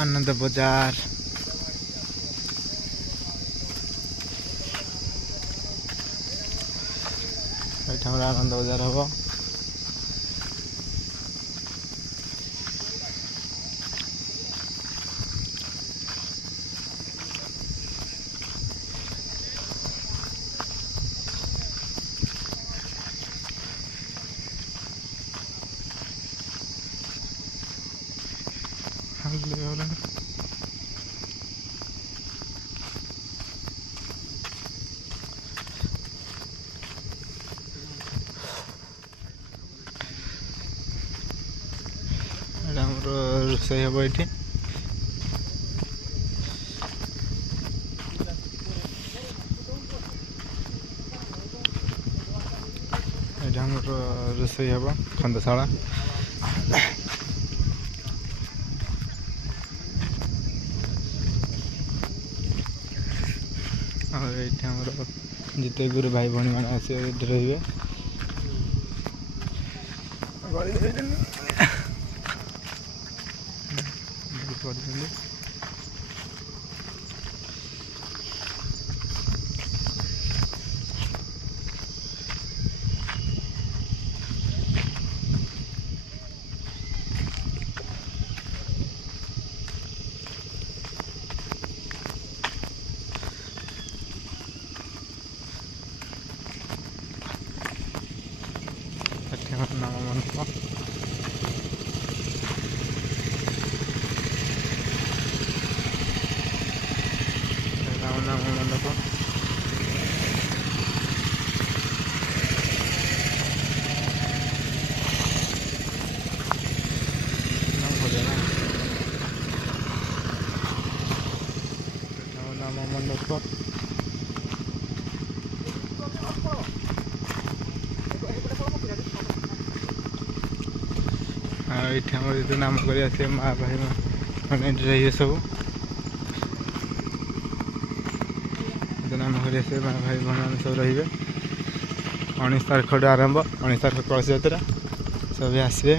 आनंद बजार आनंद बजार हम रोषे हम ये रोषे हम खंदशाला और ये जिते गुरु भाई भाई मैंने आस रे नाम मंडप नाम मंडप नाम मंडप ये नाम कर माँ भाई मैंने रही सब नाम कर माँ भाई भाई सब रे 19 तारीख आरंभ 19 तारीख कलश यात्रा सब आसवे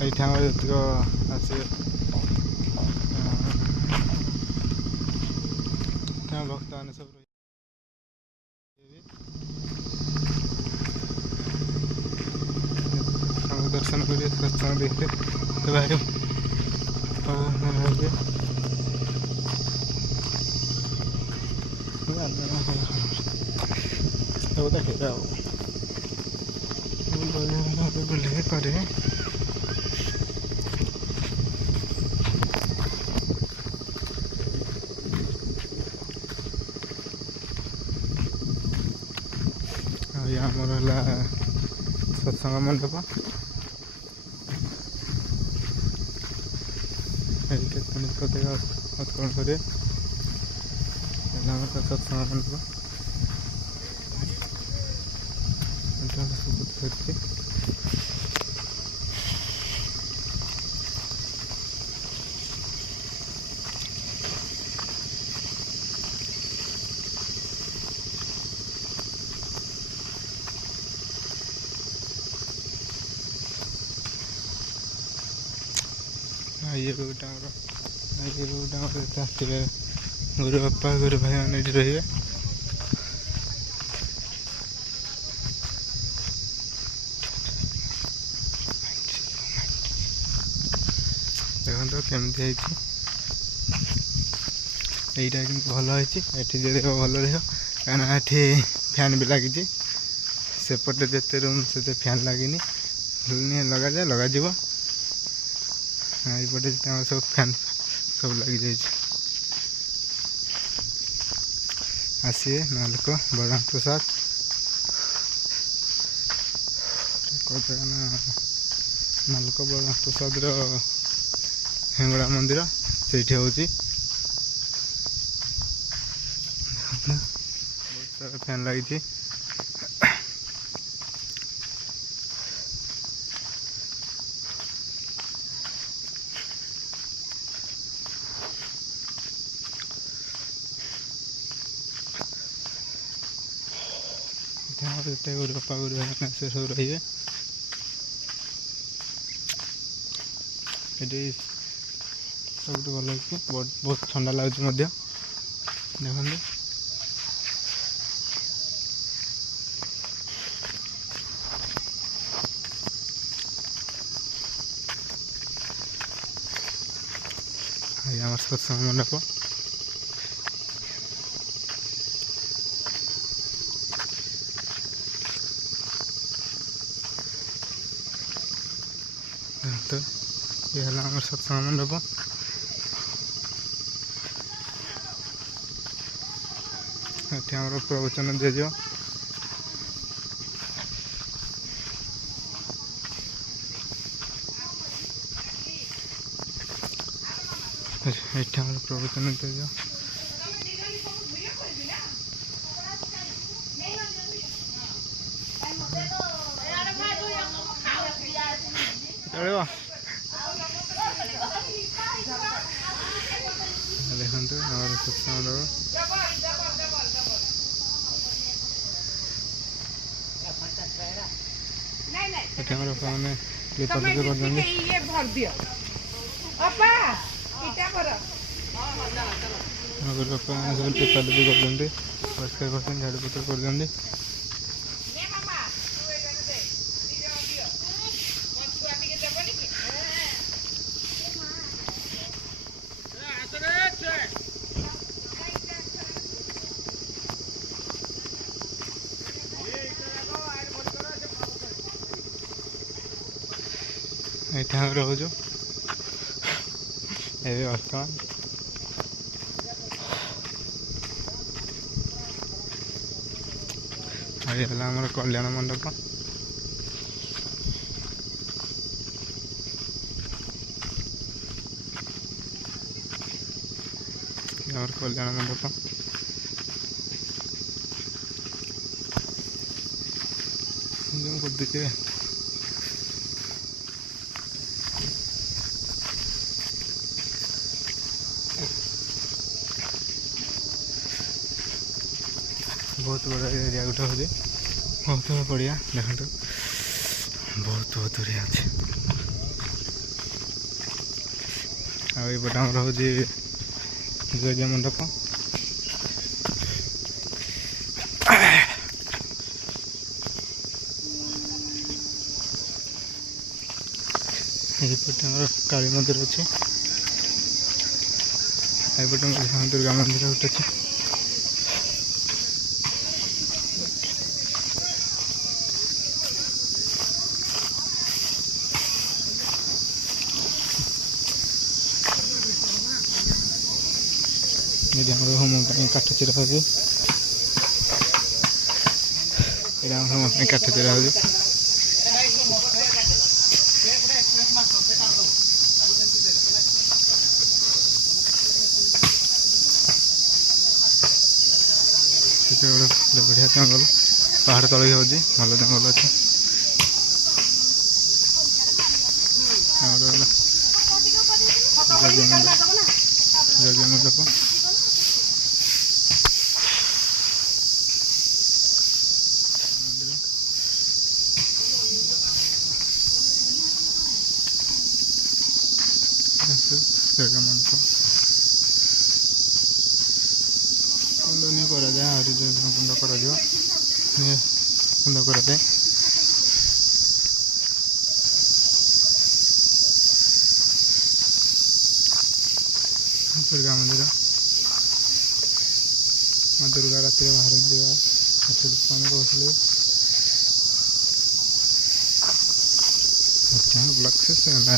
ये आस भक्त मैंने सब दर्शन करिए सत्संग देखते तो भाई बुले करे आमर है सत्संग मंडप पताका उत्तोलन कर सत्संग मंडप ये रोड आसवे गुरु बापा गुरु भाई मैंने ये रे देखो केमती यहीटा कि भल ये भल रहा कहीं फैन भी लगी सेपटे जिते रूम से फैन लगे लगा जाए लगा जीव यपटे सब फैन सब लग जाए आसिए नालको बलराम प्रसाद नालको बलराम प्रसाद हेंगड़ा मंदिर से हूँ बहुत सारा फैन लगी ଏଠି ଆମର ଯେତେ ଗୁରୁ ବାପା ଗୁରୁ ଭାଇମାନେ ସେ ସବୁ ରହିବେ। ଏଠି ସବୁଠୁ ଭଲ ହେଇଛି, ବହୁତ ଥଣ୍ଡା ଲାଗୁଛି ମଧ୍ୟ ଦେଖନ୍ତୁ। ଆଜ୍ଞା ଆମର ସତ୍ସଙ୍ଗ ମଣ୍ଡପ। ତ ଇଏ ହେଲା ଆମର ସତ୍ସଙ୍ଗ ମଣ୍ଡପ। ଏଠି ଆମର ପ୍ରବଚନ ଦିଆଯିବ। ଏଠି ଆମର ପ୍ରବଚନ ଦିଆଯିବ। ଚଳିବ ଦେଖନ୍ତୁ ଆମର ସତ୍ସଙ୍ଗ ମଣ୍ଡପ। ଏଠି ଆମର ବାପାମାନେ ଲିପାଲିପି କରୁଛନ୍ତି। ଆମର ବାପାମାନେ ସବୁ ଲିପାଲିପି କରୁଛନ୍ତି, ପରିଷ୍କାର କରୁଛନ୍ତି, ଝାଡ଼ୁ ପତ୍ର କରୁଛନ୍ତି। ଏଠି ଆମେ ରହୁଛୁ ଏବେ ବର୍ତ୍ତମାନ। ଏଇ ହେଲା ଆମର କଲ୍ୟାଣ ମଣ୍ଡପ। ଆମର କଲ୍ୟାଣ ମଣ୍ଡପ। କରିଦେଇଥିବେ। ବହୁତ ବଡ଼ ଏରିଆ ଗୋଟେ ହେଉଛି, ବହୁତ ବଢ଼ିଆ ଦେଖନ୍ତୁ, ବହୁତ ବଢ଼ିଆ ଅଛି। ଆଉ ଏଇପଟେ ଆମର ହେଉଛି ଯଜ୍ଞ ମଣ୍ଡପ। ଏଇପଟେ ଆମର କାଳୀ ମନ୍ଦିର ଅଛି। ଏଇପଟେ ମଧ୍ୟ ଦୁର୍ଗା ମନ୍ଦିର ଗୋଟେ ଅଛି। ଏଠି ଆମର ହୋମ ପାଇଁ କାଠ ଚିରା ହେଉଛି। ଏଇଟା ଆମର ହୋମ ପାଇଁ କାଠ ଚିରା ହେଉଛି। ସେଠି ଗୋଟେ ବଢ଼ିଆ ଜଙ୍ଗଲ, ପାହାଡ଼ ତଳେ ହେଉଛି, ଭଲ ଜଙ୍ଗଲ ଅଛି। ଆମର ହେଲା ଯଜ୍ଞ ମଣ୍ଡପ। ଯଜ୍ଞ ମଣ୍ଡପ କୁଣ୍ଡନୀୟ କରାଯାଏ, ଆହୁରି କୁଣ୍ଡ କରାଯିବ, କୁଣ୍ଡ କରାଯାଏ। ଦୁର୍ଗା ମନ୍ଦିର, ମା ଦୁର୍ଗା ରାତିରେ ବାହାରନ୍ତି ଲୋକମାନେ କହୁଥିଲେ। ବ୍ଲକ୍ ଶେଷ ହେଲା।